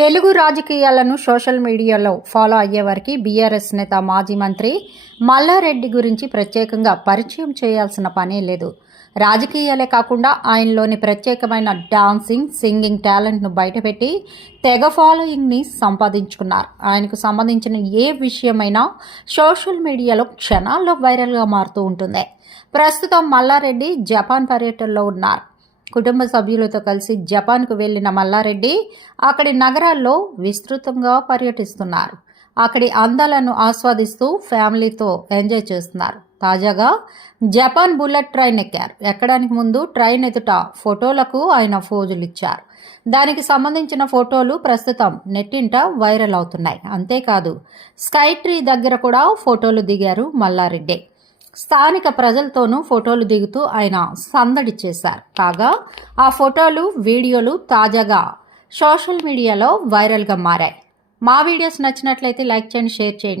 తెలుగు రాజకీయాలను సోషల్ మీడియాలో follow అయ్యేవారికి BRS నేత మాజీ మంత్రి మల్లారెడ్డి గురించి ప్రత్యేకంగా పరిచయం చేయాల్సిన పనే లేదు. రాజకీయాలే కాకుండా ఆయనలోని ప్రత్యేకమైన డాన్సింగ్, సింగింగ్ టాలెంట్ను బయటపెట్టి తెగ ఫాలోయింగ్ని సంపాదించుకున్నారు. ఆయనకు సంబంధించిన ఏ విషయమైనా సోషల్ మీడియాలో క్షణాల్లో వైరల్గా మారుతూ ఉంటుంది. ప్రస్తుతం మల్లారెడ్డి జపాన్ పర్యటనలో ఉన్నారు. కుటుంబ సభ్యులతో కలిసి జపాన్కు వెళ్లిన మల్లారెడ్డి అక్కడి నగరాల్లో విస్తృతంగా పర్యటిస్తున్నారు. అక్కడి అందాలను ఆస్వాదిస్తూ ఫ్యామిలీతో ఎంజాయ్ చేస్తున్నారు. తాజాగా జపాన్ బుల్లెట్ ట్రైన్ ఎక్కారు. ఎక్కడానికి ముందు ట్రైన్ ఎదుట ఫోటోలకు ఆయన ఫోజులు ఇచ్చారు. దానికి సంబంధించిన ఫోటోలు ప్రస్తుతం నెట్టింట వైరల్ అవుతున్నాయి. అంతేకాదు స్కై ట్రీ దగ్గర కూడా ఫోటోలు దిగారు మల్లారెడ్డి. స్థానిక ప్రజలతోనూ ఫోటోలు దిగుతూ ఆయన సందడి చేశారు. కాగా ఆ ఫోటోలు, వీడియోలు తాజాగా సోషల్ మీడియాలో వైరల్గా మారాయి. మా వీడియోస్ నచ్చినట్లయితే లైక్ చేయండి, షేర్ చేయండి.